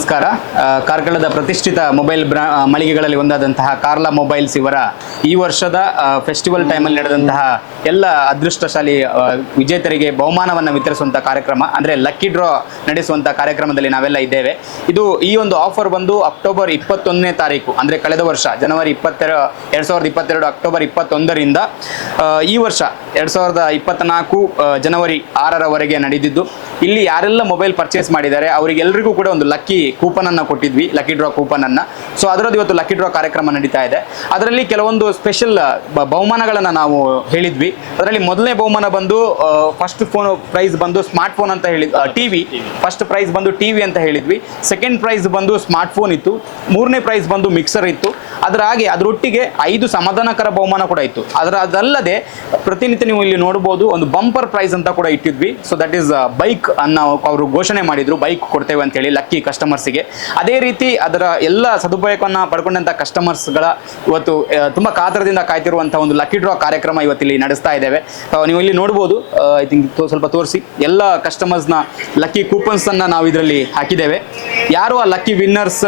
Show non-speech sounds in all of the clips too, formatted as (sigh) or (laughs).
ನಮಸ್ಕಾರ. ಕಾರ್ಕಳದ ಪ್ರತಿಷ್ಠಿತ ಮೊಬೈಲ್ ಬ್ರಾ ಮಳಿಗೆಗಳಲ್ಲಿ ಒಂದಾದಂತಹ ಕಾರ್ಲಾ ಮೊಬೈಲ್ಸ್ ಇವರ ಈ ವರ್ಷದ ಫೆಸ್ಟಿವಲ್ ಟೈಮಲ್ಲಿ ನಡೆದಂತಹ ಎಲ್ಲ ಅದೃಷ್ಟಶಾಲಿ ವಿಜೇತರಿಗೆ ಬಹುಮಾನವನ್ನು ವಿತರಿಸುವಂಥ ಕಾರ್ಯಕ್ರಮ, ಅಂದರೆ ಲಕ್ಕಿ ಡ್ರಾ ನಡೆಸುವಂಥ ಕಾರ್ಯಕ್ರಮದಲ್ಲಿ ನಾವೆಲ್ಲ ಇದ್ದೇವೆ. ಇದು ಈ ಒಂದು ಆಫರ್ ಬಂದು ಅಕ್ಟೋಬರ್ ಇಪ್ಪತ್ತೊಂದನೇ ತಾರೀಕು, ಅಂದರೆ ಕಳೆದ ವರ್ಷ, ಜನವರಿ ಇಪ್ಪತ್ತೆರ, ಎರಡು ಸಾವಿರದ ಇಪ್ಪತ್ತೆರಡು ಅಕ್ಟೋಬರ್ ಇಪ್ಪತ್ತೊಂದರಿಂದ ಈ ವರ್ಷ ಎರಡು ಸಾವಿರದ ಇಪ್ಪತ್ತ್ನಾಲ್ಕು ಜನವರಿ ಆರರವರೆಗೆ ನಡೆದಿದ್ದು, ಇಲ್ಲಿ ಯಾರೆಲ್ಲ ಮೊಬೈಲ್ ಪರ್ಚೇಸ್ ಮಾಡಿದ್ದಾರೆ ಅವರಿಗೆಲ್ಲರಿಗೂ ಕೂಡ ಒಂದು ಲಕ್ಕಿ ಕೂಪನ್ ಅನ್ನ ಕೊಟ್ಟಿದ್ವಿ ಲಕ್ಕಿ ಡ್ರಾ ಕೂಪನ್ ಅನ್ನ ಸೊ ಅದರದ್ದು ಇವತ್ತು ಲಕ್ಕಿ ಡ್ರಾ ಕಾರ್ಯಕ್ರಮ ನಡೀತಾ ಇದೆ. ಅದರಲ್ಲಿ ಕೆಲವೊಂದು ಸ್ಪೆಷಲ್ ಬಹುಮಾನಗಳನ್ನು ನಾವು ಹೇಳಿದ್ವಿ. ಅದರಲ್ಲಿ ಮೊದಲನೇ ಬಹುಮಾನ ಬಂದು ಫಸ್ಟ್ ಫೋನ್ ಪ್ರೈಸ್ ಬಂದು ಸ್ಮಾರ್ಟ್ ಫೋನ್ ಅಂತ ಹೇಳಿ ಟಿವಿ ಫಸ್ಟ್ ಪ್ರೈಸ್ ಬಂದು ಟಿವಿ ಅಂತ ಹೇಳಿದ್ವಿ. ಸೆಕೆಂಡ್ ಪ್ರೈಸ್ ಬಂದು ಸ್ಮಾರ್ಟ್ ಫೋನ್ ಇತ್ತು. ಮೂರನೇ ಪ್ರೈಸ್ ಬಂದು ಮಿಕ್ಸರ್ ಇತ್ತು. ಅದರ ಹಾಗೆ ಅದರೊಟ್ಟಿಗೆ ಐದು ಸಮಾಧಾನಕರ ಬಹುಮಾನ ಕೂಡ ಇತ್ತು. ಅದರ, ಅದಲ್ಲದೆ ಪ್ರತಿನಿತ್ಯ ನೀವು ಇಲ್ಲಿ ನೋಡಬಹುದು ಒಂದು ಬಂಪರ್ ಪ್ರೈಸ್ ಅಂತ ಕೂಡ ಇಟ್ಟಿದ್ವಿ. ಸೊ ದಟ್ ಈಸ್ ಬೈಕ್ ಅನ್ನ ಅವರು ಘೋಷಣೆ ಮಾಡಿದ್ರು. ಬೈಕ್ ಕೊಡ್ತೇವೆ ಅಂತ ಹೇಳಿ ಲಕ್ಕಿ ಕಸ್ಟಮರ್ಸ್ಗೆ ಅದೇ ರೀತಿ ಅದರ ಎಲ್ಲ ಸದುಪಯೋಗವನ್ನು ಪಡ್ಕೊಂಡಂಥ ಕಸ್ಟಮರ್ಸ್ಗಳ ಇವತ್ತು ತುಂಬ ಕಾತರದಿಂದ ಕಾಯ್ತಿರುವಂಥ ಒಂದು ಲಕ್ಕಿ ಡ್ರಾ ಕಾರ್ಯಕ್ರಮ ಇವತ್ತಿಲ್ಲಿ ನಡೆಸ್ತಾ ಇದ್ದೇವೆ. ನೀವು ಇಲ್ಲಿ ನೋಡ್ಬೋದು ಐ ಥಿಂಕ್ ಸ್ವಲ್ಪ ತೋರಿಸಿ. ಎಲ್ಲ ಕಸ್ಟಮರ್ಸ್ನ ಲಕ್ಕಿ ಕೂಪನ್ಸನ್ನು ನಾವು ಇದರಲ್ಲಿ ಹಾಕಿದ್ದೇವೆ. ಯಾರು ಆ ಲಕ್ಕಿ ವಿನ್ನರ್ಸ್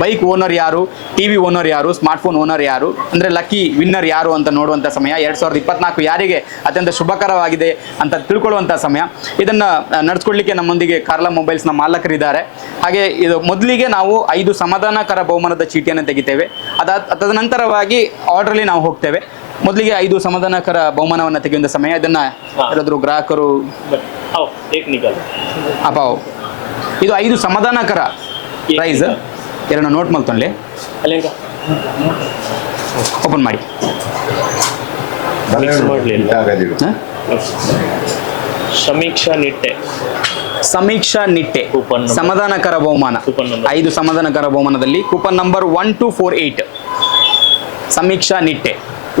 ಬೈಕ್ ಓನರ್ ಯಾರು ಟಿ ವಿ ಓನರ್ ಯಾರು ಸ್ಮಾರ್ಟ್ಫೋನ್ ಓನರ್ ಯಾರು ಅಂದರೆ ಲಕ್ಕಿ ವಿನ್ನರ್ ಯಾರು ಅಂತ ನೋಡುವಂಥ ಸಮಯ ಎರಡು ಸಾವಿರದ ಇಪ್ಪತ್ನಾಲ್ಕು ಯಾರಿಗೆ ಅತ್ಯಂತ ಶುಭಕರವಾಗಿದೆ ಅಂತ ತಿಳ್ಕೊಳ್ಳುವಂಥ ಸಮಯ. ಇದನ್ನು ನಡೆಸ್ಕೊಳ್ಳಿಕ್ಕೆ ನಮ್ಮೊಂದಿಗೆ ಕಾರ್ಲಾ ಮೊಬೈಲ್ಸ್ನ ಮಾಲಕರಿದ್ದಾರೆ. ಹಾಗೆ ಇದು ಮೊದಲಿಗೆ ನಾವು ಐದು ಸಮಾಧಾನಕರ ಬಹುಮಾನದ ಚೀಟಿಯನ್ನು ತೆಗಿತೇವೆ. ಅದ ತದನಂತರವಾಗಿ ಆರ್ಡ್ರಲ್ಲಿ ನಾವು ಹೋಗ್ತೇವೆ. ಮೊದಲಿಗೆ ಐದು ಸಮಾಧಾನಕರ ಬಹುಮಾನವನ್ನು ತೆಗೆಯುವಂಥ ಸಮಯ. ಇದನ್ನು ಯಾರಾದರೂ ಗ್ರಾಹಕರು ಅಪಾವ್ ಇದು ಐದು ಸಮಾಧಾನಕರ ಪ್ರೈಸ್ ಎರಡು ನೋಟ್ ಅಲ್ಲೇಂಗ ಓಪನ್ ಮಾಡಿ. ಸಮೀಕ್ಷಾ ನಿಟ್ಟೆ. ಸಮೀಕ್ಷಾ ನಿಟ್ಟೆ. ಕೂಪನ್. ಸಮಾಧಾನಕರ ಬಹುಮಾನ. ಐದು ಸಮಾಧಾನಕರ ಬಹುಮಾನದಲ್ಲಿ coupon number one two four eight Samiksha Nitte.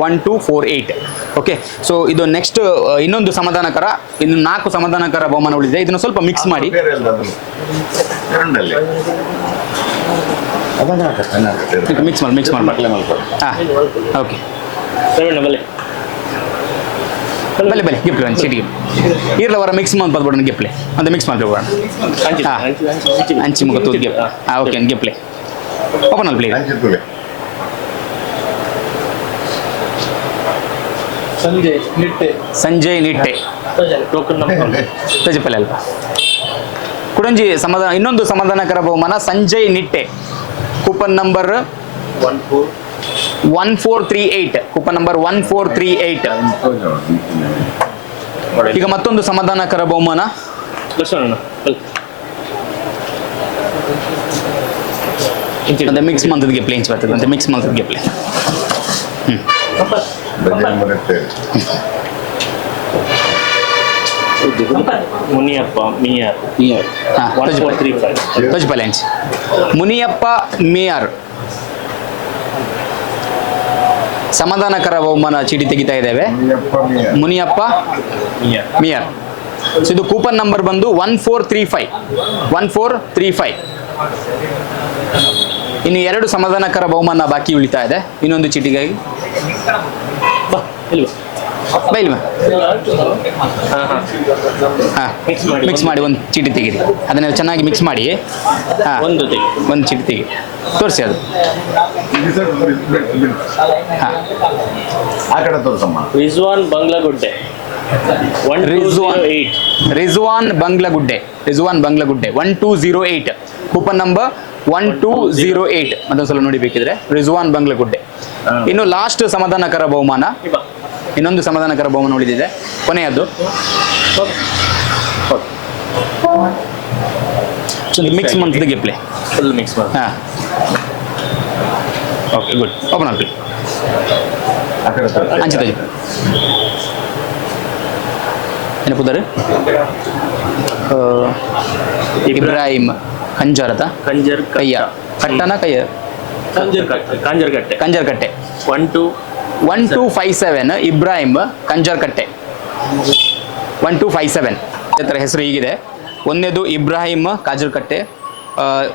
One two four eight okay so ಇದು ನೆಕ್ಸ್ಟ್ ಇನ್ನೊಂದು ಸಮಾಧಾನಕರ ಇನ್ನು ನಾಲ್ಕು ಸಮಾಧಾನಕರ ಬಹುಮಾನ ಉಳಿದಿದೆ. ಇದನ್ನು ಸ್ವಲ್ಪ ಮಿಕ್ಸ್ ಮಾಡಿ. ಮಿಕ್ಸ್ ಮಾಡಿ ಮಿಕ್ಸ್ ಮಾಡಿ. ಹಾಂ ಓಕೆ ಬಲೆ ಬಲೆ ಬಲೆ ಗಿಫ್ಟ್ ಒಂದು ಚೀಟಿಗೆ ಇರ್ಲ ವರ ಮಿಕ್ಸ್ ಮಾಡಿ ಬಂದ್ಬಿಡೋಣ ಗಿಫ್ಟ್ಲೆ ಅಂತ ಮಿಕ್ಸ್ ಮಾಡಿ ಬಿಡೋಣ ಹಂಚಿ ಹಾ. ಹಂಚಿ ಮುಗ ತೂದು ಗಿಫ್ಟ್ ಹಾಂ. ಓಕೆ ಗಿಫ್ಟ್ಲೆ ಓಪನ್ ಅಲ್ಲಿ ಪ್ಲೀಸ್ ಹಂಚಿರ್ತದೆ. ಸಂಜೆ ನಿಟ್ಟೆ. ಸಂಜಯ್ ನಿಟ್ಟೆ. (laughs) ಅಲ್ಪ ಕುಡಂಜಿ ಸಮಾಧಾನ ಇನ್ನೊಂದು ಸಮಾಧಾನಕರ ಬಹುಮಾನ Sanjay Nitte. Coupon number one four one four three eight. Coupon number one four three eight. ಈಗ ಮತ್ತೊಂದು ಸಮಾಧಾನಕರ ಬಹುಮಾನ. ಮಿಕ್ಸ್ ಮಂತದ್ಗೆ ಪ್ಲೇನ್ಸ್ ಬರ್ತದೆ ಅಂತ ಮಿಕ್ಸ್ ಮಂತದ್ಗೆ ಪ್ಲೇ ಹ್ಮ್. ಮುನಿಯಪ್ಪ ಮಿಯಾರ್. ಹಾಂ ಒನ್ ಫೋರ್ ತ್ರೀ ಫೈವ್ ತಜಪಲ್ಲೆ ಹಂಚಿ ಮುನಿಯಪ್ಪ ಮೇಯರ್. ಸಮಾಧಾನಕರ ಬಹುಮಾನ ಚೀಟಿ ತೆಗಿತಾ ಇದ್ದೇವೆ. ಮುನಿಯಪ್ಪ ಮಿಯ. ಮಿಯರ್. ಸೊ ಇದು ಕೂಪನ್ ನಂಬರ್ ಬಂದು one four three five one four three five ಇನ್ನು ಎರಡು ಸಮಾಧಾನಕರ ಬಹುಮಾನ ಬಾಕಿ ಉಳಿತಾ ಇದೆ. ಇನ್ನೊಂದು ಚೀಟಿಗಾಗಿ. ಬಾ ಇಲ್ಲಿ ಬಾ. ಹಾಂ ಹಾಂ. ಹಾಂ Mix ಮಾಡಿ. ಮಿಕ್ಸ್ ಮಾಡಿ ಒಂದು ಚೀಟಿ ತೆಗೀರಿ. ಅದನ್ನ ಚೆನ್ನಾಗಿ ಮಿಕ್ಸ್ ಮಾಡಿ. ಹಾಂ ಒಂದು ತೆಗಿ. ಒಂದು ಚೀಟಿ ತೆಗಿ. ತೋರಿಸಿ ಅದು. ಹಾಂ. ಆ ಕಡೆ ತೋರ್ಸಮ್ಮ. Rizwan Banglagudde. One two Rizwan. Eight Rizwan Banglagudde. Rizwan Banglagudde. One two zero eight coupon number one two zero eight ಮತ್ತೊಂದ್ಸಲ ನೋಡಿ ಬೇಕಿದ್ರೆ. ರಿಜ್ವಾನ್ ಬಂಗ್ಲಗುಡ್ಡೆ. ಇನ್ನು ಲಾಸ್ಟ್ ಸಮಾಧಾನಕರ ಬಹುಮಾನ. ಇನ್ನೊಂದು ಸಮಾಧಾನಕರ ಬಹುಮಾನ ಉಳಿದಿದೆ. ಕೊನೆಯದ್ದು. ಮಿಕ್ಸ್ ಮಂತ್ದ ಗಿಪ್ಲೆ ಫುಲ್ ಮಿಕ್ಸ್ ಹಾಂ. ಓಕೆ ಗುಡ್ ಓಪನ್ ಆಗ್ಲಿ. ಹಂಚಿದ ಏನು ಪುದರ್ Ibrahim ಕಂಜಾರತ ಕಂಜರ್ ಕಯ್ಯ. ಕಟ್ಟನ ಕಯ್ಯ. Kanjarkatte. Kanjarkatte. One two one two five seven Ibrahim Kanjarkatte one two five seven ಥರ ಹೆಸರು ಹೀಗಿದೆ. ಒಂದನೇದು Ibrahim Kanjarkatte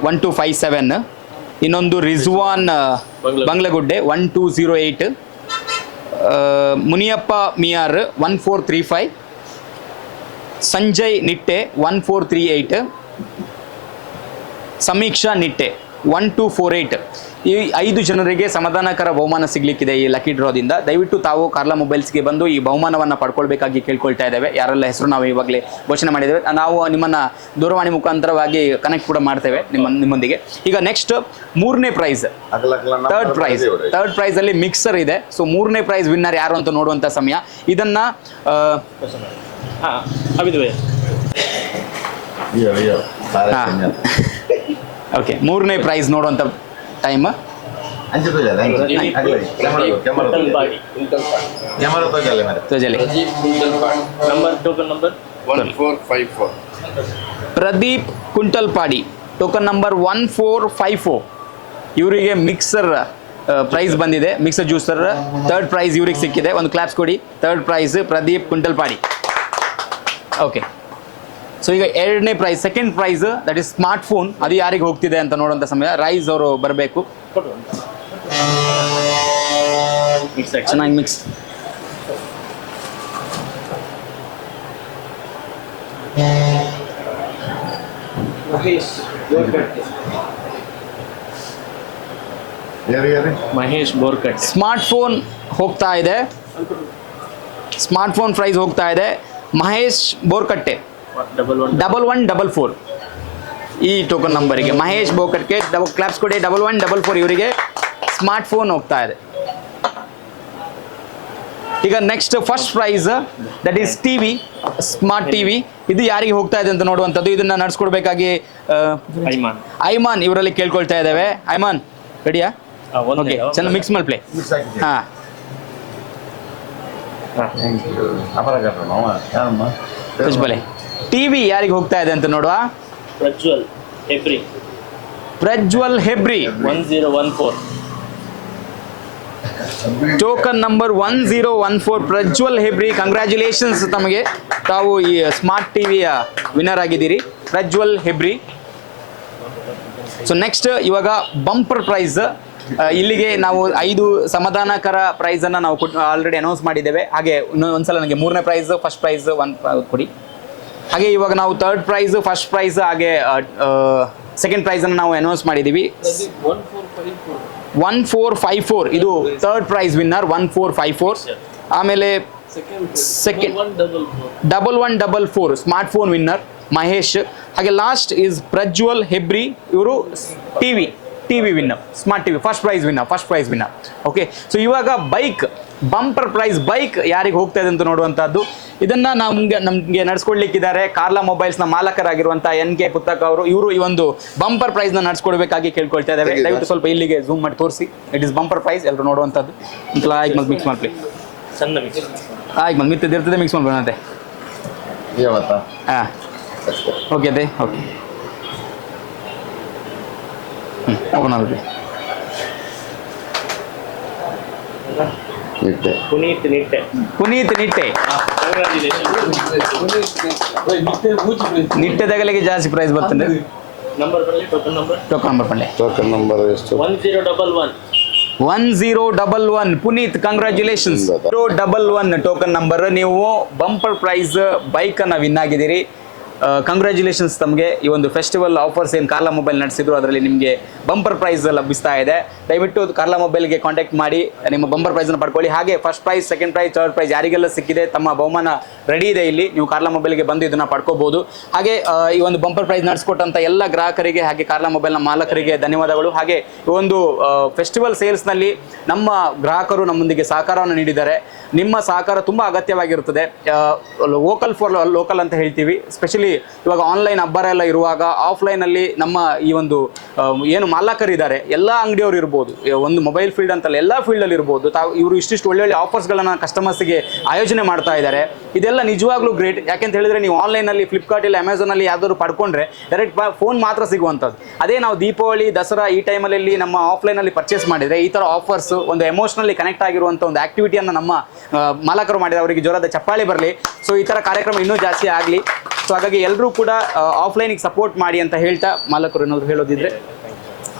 one two five seven ಇನ್ನೊಂದು Rizwan Banglagudde one two zero eight Muniyappa Miyar one four three five Sanjay Nitte one four three eight Samiksha Nitte one two four eight ಈ ಐದು ಜನರಿಗೆ ಸಮಾಧಾನಕರ ಬಹುಮಾನ ಸಿಗಲಿಕ್ಕಿದೆ ಈ ಲಕ್ಕಿ ಡ್ರಾದಿಂದ ದಯವಿಟ್ಟು ತಾವು Carla ಮೊಬೈಲ್ಸ್ಗೆ ಬಂದು ಈ ಬಹುಮಾನವನ್ನು ಪಡ್ಕೊಳ್ಬೇಕಾಗಿ ಕೇಳ್ಕೊಳ್ತಾ ಇದ್ದೇವೆ. ಯಾರೆಲ್ಲ ಹೆಸರು ನಾವು ಇವಾಗಲೇ ಘೋಷಣೆ ಮಾಡಿದ್ದೇವೆ. ನಾವು ನಿಮ್ಮನ್ನು ದೂರವಾಣಿ ಮುಖಾಂತರವಾಗಿ ಕನೆಕ್ಟ್ ಕೂಡ ಮಾಡ್ತೇವೆ ನಿಮ್ಮ ನಿಮ್ಮೊಂದಿಗೆ. ಈಗ ನೆಕ್ಸ್ಟ್ ಮೂರನೇ prize third prize. Third prize ಅಲ್ಲಿ ಮಿಕ್ಸರ್ ಇದೆ. ಸೊ ಮೂರನೇ ಪ್ರೈಸ್ ವಿನ್ನರ್ ಯಾರು ಅಂತ ನೋಡುವಂಥ ಸಮಯ. ಇದನ್ನು ಆ, ಹಾಂ ಓಕೆ ಮೂರನೇ ಪ್ರೈಸ್ ನೋಡುವಂತ time Pradeep Kuntalpadi token number one four five four ಇವರಿಗೆ ಮಿಕ್ಸರ್ ಪ್ರೈಸ್ ಬಂದಿದೆ. ಮಿಕ್ಸರ್ ಜ್ಯೂಸರ್ ಥರ್ಡ್ ಪ್ರೈಸ್ ಇವ್ರಿಗೆ ಸಿಕ್ಕಿದೆ. ಒಂದು ಕ್ಲಾಪ್ಸ್ ಕೊಡಿ. Third prize Pradeep Kuntalpadi okay so ಈಗ ಎರಡನೇ prize second prize that is smart phone ಅದು ಯಾರಿಗೆ ಹೋಗ್ತಿದೆ ಅಂತ ನೋಡುವಂಥ ಸಮಯ. ರೈಸ್ ಅವರು ಬರಬೇಕು. ಚೆನ್ನಾಗಿ mix Mahesh Borkat. Smart phone ಹೋಗ್ತಾ ಇದೆ. ಸ್ಮಾರ್ಟ್ ಫೋನ್ ಪ್ರೈಸ್ ಹೋಗ್ತಾ ಇದೆ. Mahesh Borkatte. Double one double four ಈ ಟೋಕನ್ ನಂಬರಿಗೆ ಮಹೇಶ್ ಬೋಕಟ್ಗೆ ಡಬಲ್ ಕ್ಲಾಪ್ಸ್ ಕೊಡಿ. ಡಬಲ್ ಒನ್ ಡಬಲ್ ಫೋರ್ ಇವರಿಗೆ ಸ್ಮಾರ್ಟ್ ಫೋನ್ ಹೋಗ್ತಾ ಇದೆ. ಈಗ next first prize that is T V smart T V ಇದು ಯಾರಿಗೆ ಹೋಗ್ತಾ ಇದೆ ಅಂತ ನೋಡುವಂಥದ್ದು. ಇದನ್ನ ನಡ್ಸ್ಕೊಡ್ಬೇಕಾಗಿ ಐಮಾನ್. ಐಮಾನ್ ಇವರಲ್ಲಿ ಕೇಳ್ಕೊಳ್ತಾ ಇದ್ದಾವೆ ಐಮಾನ್ ರೆಡಿಯಾ ಓಕೆ ಚೆನ್ನಾಗಿ ಮಿಕ್ಸ್ ಮಾಡಿ ಪ್ಲೇ ಮಿಕ್ಸ್ ಹಾ. ಬಲೆ ಟಿ ವಿ ಯಾರಿಗೆ ಹೋಗ್ತಾ ಇದೆ ಅಂತ ನೋಡುವ? Prajwal Hebri. Prajwal Hebri. One zero one four. Token number one zero one four. Prajwal Hebri congratulations ತಮಗೆ. ತಾವು ಈ ಸ್ಮಾರ್ಟ್ ಟಿವಿಯ ವಿನ್ನರ್ ಆಗಿದ್ದೀರಿ. ಪ್ರಜ್ವಲ್ ಹೆಬ್ರಿ. ಸೊ ನೆಕ್ಸ್ಟ್ ಇವಾಗ ಬಂಪರ್ ಪ್ರೈಸ್. ಇಲ್ಲಿಗೆ ನಾವು ಐದು ಸಮಾಧಾನಕರ ಪ್ರೈಸ್ ಅನ್ನ ನಾವು ಆಲ್ರೆಡಿ ಅನೌನ್ಸ್ ಮಾಡಿದ್ದೇವೆ. ಹಾಗೆ ಇನ್ನೂ ಒಂದ್ಸಲ ನನಗೆ ಮೂರನೇ ಪ್ರೈಸ್ ಫಸ್ಟ್ ಪ್ರೈಸ್ ಒನ್ ಕೊಡಿ. ಹಾಗೆ ಇವಾಗ ನಾವು ಥರ್ಡ್ ಪ್ರೈಸ್ ಫಸ್ಟ್ ಪ್ರೈಸ್ ಹಾಗೆ ಸೆಕೆಂಡ್ ಪ್ರೈಸ್ ಅನ್ನು ನಾವು ಅನೌನ್ಸ್ ಮಾಡಿದ್ದೀವಿ ಒನ್ ಫೋರ್ ಫೈವ್ ಫೋರ್ ಇದು third prize winner one four five four ಆಮೇಲೆ second double one double four smart phone winner Mahesh ಹಾಗೆ ಲಾಸ್ಟ್ ಇಸ್ ಪ್ರಜ್ವಲ್ ಹೆಬ್ರಿ ಇವರು T V T V winner smart T V first prize winner first prize winner okay so ಇವಾಗ bike bumper prize bike ಯಾರಿಗೆ ಹೋಗ್ತಾ ಇದೆ ಅಂತ ನೋಡುವಂಥದ್ದು ಇದನ್ನ ನಮ್ಗೆ ನಮಗೆ ನಡೆಸ್ಕೊಡ್ಲಿಕ್ಕಿದ್ದಾರೆ ಕಾರ್ಲಾ ಮೊಬೈಲ್ಸ್ನ ಮಾಲಕರಾಗಿರುವಂತಹ ಎನ್ ಕೆ ಪುತ್ತಕ ಅವರು. ಇವರು ಈ ಒಂದು ಬಂಪರ್ ಪ್ರೈಸ್ನ ನಡ್ಸ್ಕೊಡ್ಬೇಕಾಗಿ ಕೇಳ್ಕೊಳ್ತಾ ಇದ್ದಾರೆ ದಯವಿಟ್ಟು ಸ್ವಲ್ಪ ಇಲ್ಲಿಗೆ ಝೂಮ್ ಮಾಡಿ ತೋರಿಸಿ. It is bumper prize. ಎಲ್ಲರೂ ನೋಡುವಂಥದ್ದು ಆಯ್ಕೆ ಮತ್ತೆ ಮಿಕ್ಸ್ ಮಾಡ್ಲಿ ಸಣ್ಣ ಮಿಕ್ಸ್ ಆಯ್ತು ಮತ್ತೆ ಮಿತ್ತದ ಇರ್ತದೆ ಮಿಕ್ಸ್ ಯಾವತ್ತಾ ಹಾಂ. ಓಕೆ ಅದೇ. ಓಕೆ ಹ್ಞೂ ಓಪನ್ ಇಟ್ಟೆ ಪುನೀತ್ ನಿಟ್ಟೆ. ಪುನೀತ್ ನಿಟ್ಟೆ. ನಿಟ್ಟೆ ತಗಲಿಗೆ ಜಾಸ್ತಿ ಪ್ರೈಸ್ ಬರ್ತದೆ. ನಂಬರ್ ಬರಲಿ ಟೋಕನ್ ನಂಬರ್ ಟೋಕನ್ ನಂಬರ್ ಪಂಡೆ ಟೋಕನ್ ನಂಬರ್ ಎಷ್ಟು? One zero double one one zero double one Puneeth congratulations double one token number ನೀವು ಬಂಪರ್ ಪ್ರೈಸ್ ಬೈಕ್ ಅನ್ನ ವಿನ್ ಆಗಿದ್ದೀರಿ. ಕಂಗ್ರ್ಯಾಚುಲೇಷನ್ಸ್ ತಮಗೆ. ಈ ಒಂದು ಫೆಸ್ಟಿವಲ್ ಆಫರ್ಸ್ ಏನು ಕಾರ್ಲಾ ಮೊಬೈಲ್ ನಡೆಸಿದ್ರು, ಅದರಲ್ಲಿ ನಿಮಗೆ ಬಂಪರ್ ಪ್ರೈಸ್ ಲಭಿಸ್ತಾ ಇದೆ. ದಯವಿಟ್ಟು ಕಾರ್ಲಾ ಮೊಬೈಲ್ಗೆ ಕಾಂಟ್ಯಾಕ್ಟ್ ಮಾಡಿ, ನಿಮ್ಮ ಬಂಪರ್ ಪ್ರೈಸ್ನ ಪಡ್ಕೊಳ್ಳಿ. ಹಾಗೆ first prize second prize third prize ಯಾರಿಗೆಲ್ಲ ಸಿಕ್ಕಿದೆ, ತಮ್ಮ ಬಹುಮಾನ ರೆಡಿ ಇದೆ ಇಲ್ಲಿ. ನೀವು ಕಾರ್ಲಾ ಮೊಬೈಲ್ಗೆ ಬಂದು ಇದನ್ನು ಪಡ್ಕೋಬಹುದು ಹಾಗೆ ಈ ಒಂದು ಬಂಪರ್ ಪ್ರೈಸ್ ನಡೆಸ್ಕೊಟ್ಟಂತ ಎಲ್ಲ ಗ್ರಾಹಕರಿಗೆ, ಹಾಗೆ ಕಾರ್ಲಾ ಮೊಬೈಲ್ನ ಮಾಲಕರಿಗೆ ಧನ್ಯವಾದಗಳು. ಹಾಗೆ, ಈ ಒಂದು ಫೆಸ್ಟಿವಲ್ ಸೇಲ್ಸ್ನಲ್ಲಿ ನಮ್ಮ ಗ್ರಾಹಕರು ನಮ್ಮೊಂದಿಗೆ ಸಹಕಾರವನ್ನು ನೀಡಿದ್ದಾರೆ. ನಿಮ್ಮ ಸಹಕಾರ ತುಂಬ ಅಗತ್ಯವಾಗಿರುತ್ತದೆ. ಲೋಕಲ್ ಫಾರ್ ಲೋಕಲ್ ಅಂತ ಹೇಳ್ತೀವಿ. ಸ್ಪೆಷಲಿ ಇವಾಗ ಆನ್ಲೈನ್ ಅಬ್ಬರ ಎಲ್ಲ ಇರುವಾಗ ಆಫ್ಲೈನಲ್ಲಿ ನಮ್ಮ ಈ ಒಂದು ಏನು ಮಾಲಕರಿದ್ದಾರೆ ಎಲ್ಲ ಅಂಗಡಿಯವರು ಇರ್ಬೋದು. ಒಂದು ಮೊಬೈಲ್ ಫೀಲ್ಡ್ ಅಂತಲ್ಲ ಎಲ್ಲ ಫೀಲ್ಡಲ್ಲಿ ಇರ್ಬೋದು. ತಾವು ಇವರು ಇಷ್ಟಿಷ್ಟು ಒಳ್ಳೊಳ್ಳೆ ಆಫರ್ಸ್ಗಳನ್ನು ಕಸ್ಟಮರ್ಸ್ಗೆ ಆಯೋಜನೆ ಮಾಡ್ತಾ ಇದ್ದಾರೆ. ಇದೆಲ್ಲ ನಿಜವಾಗ್ಲೂ ಗ್ರೇಟ್ ಯಾಕೆಂತ ಹೇಳಿದ್ರೆ ನೀವು ಆನ್ಲೈನಲ್ಲಿ ಫ್ಲಿಪ್ಕಾರ್ಟಲ್ಲಿ ಅಮೆಝಾನಲ್ಲಿ ಯಾವ್ದಾದ್ರು ಪಡ್ಕೊಂಡ್ರೆ ಡೈರೆಕ್ಟ್ ಫೋನ್ ಮಾತ್ರ ಸಿಗುವಂಥದ್ದು. ಅದೇ ನಾವು ದೀಪಾವಳಿ, ದಸರಾ ಈ ಟೈಮಲ್ಲಿ ನಮ್ಮ ಆಫ್ಲೈನಲ್ಲಿ ಪರ್ಚೇಸ್ ಮಾಡಿದರೆ ಈ ಥರ ಆಫರ್ಸ್ ಒಂದು ಎಮೋಷನಲಿ ಕನೆಕ್ಟ್ ಆಗಿರುವಂಥ ಒಂದು ಆಕ್ಟಿವಿಟಿಯನ್ನು ನಮ್ಮ ಮಾಲಕರು ಮಾಡಿದರೆ ಅವರಿಗೆ ಜ್ವರದ ಚಪ್ಪಾಳಿ ಬರಲಿ. ಸೊ ಈ ಥರ ಕಾರ್ಯಕ್ರಮ ಇನ್ನೂ ಜಾಸ್ತಿ ಆಗಲಿ. ಸೊ ಹಾಗಾಗಿ ಎಲ್ಲರೂ ಕೂಡ ಆಫ್ಲೈನಿಗೆ ಸಪೋರ್ಟ್ ಮಾಡಿ ಅಂತ ಹೇಳ್ತಾ ಮಾಲಕರು ಏನಾದರೂ ಹೇಳೋದಿದ್ರೆ?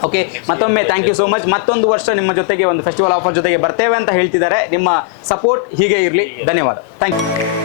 ಓಕೆ ಮತ್ತೊಮ್ಮೆ ಥ್ಯಾಂಕ್ ಯು ಸೋ ಮಚ್ ಮತ್ತೊಂದು ವರ್ಷ ನಿಮ್ಮ ಜೊತೆಗೆ, ಒಂದು ಫೆಸ್ಟಿವಲ್ ಆಫರ್ ಜೊತೆಗೆ ಬರ್ತೇವೆ ಅಂತ ಹೇಳ್ತಿದ್ದಾರೆ. ನಿಮ್ಮ ಸಪೋರ್ಟ್ ಹೀಗೆ ಇರಲಿ. ಧನ್ಯವಾದ. Thank you